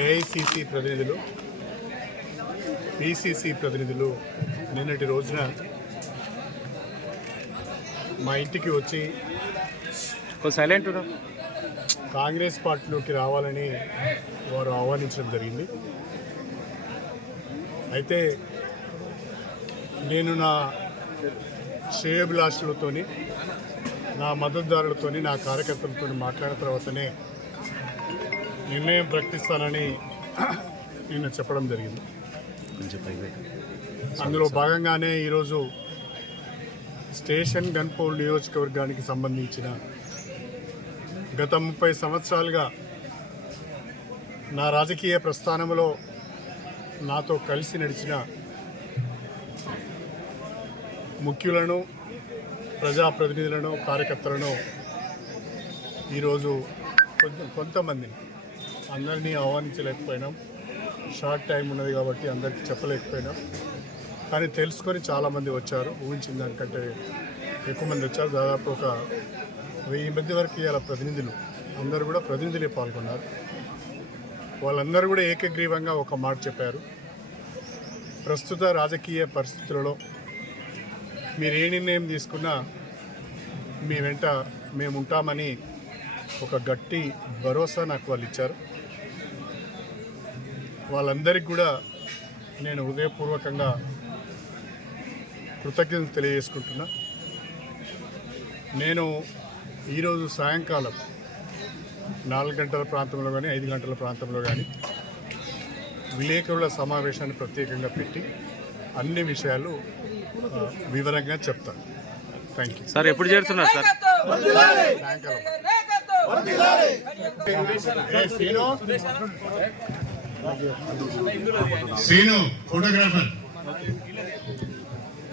AICC ప్రతినిధులు, PCC ప్రతినిధులు నిన్నటి రోజున మా ఇంటికి వచ్చి సైలెంట్ కాంగ్రెస్ పార్టీలోకి రావాలని వారు ఆహ్వానించడం జరిగింది. అయితే నేను నా శ్రేయోభిలాషులతోని, నా మద్దతుదారులతోని, నా కార్యకర్తలతో మాట్లాడిన తర్వాతనే నిర్ణయం ప్రకటిస్తానని నేను చెప్పడం జరిగింది. అందులో భాగంగానే ఈరోజు స్టేషన్ గన్పౌల్ నియోజకవర్గానికి సంబంధించిన గత 30 సంవత్సరాలుగా నా రాజకీయ ప్రస్థానంలో నాతో కలిసి నడిచిన ముఖ్యులను, ప్రజాప్రతినిధులను, కార్యకర్తలను ఈరోజు కొంతమందిని, అందరినీ ఆహ్వానించలేకపోయినాం. షార్ట్ టైం ఉన్నది కాబట్టి అందరికీ చెప్పలేకపోయినాం. కానీ తెలుసుకొని చాలామంది వచ్చారు. ఊహించిన దానికంటే ఎక్కువ మంది వచ్చారు. దాదాపు ఒక 1000 మంది వరకు ఇవాళ ప్రతినిధులు, అందరూ కూడా ప్రతినిధులే పాల్గొన్నారు. వాళ్ళందరూ కూడా ఏకగ్రీవంగా ఒక మాట చెప్పారు. ప్రస్తుత రాజకీయ పరిస్థితులలో మీరు ఏ నిర్ణయం తీసుకున్నా మీ వెంట మేము ఉంటామని ఒక గట్టి భరోసా నాకు వాళ్ళు ఇచ్చారు. వాళ్ళందరికీ కూడా నేను హృదయపూర్వకంగా కృతజ్ఞతలు తెలియజేసుకుంటున్నా. నేను ఈరోజు సాయంకాలం 4 గంటల ప్రాంతంలో కానీ 5 గంటల ప్రాంతంలో కానీ విలేకరుల సమావేశాన్ని ప్రత్యేకంగా పెట్టి అన్ని విషయాలు వివరంగా చెప్తాను. Thank you sir. ఎప్పుడు చేరుతున్నారు సార్? శ్రీను ఫోటోగ్రాఫర్.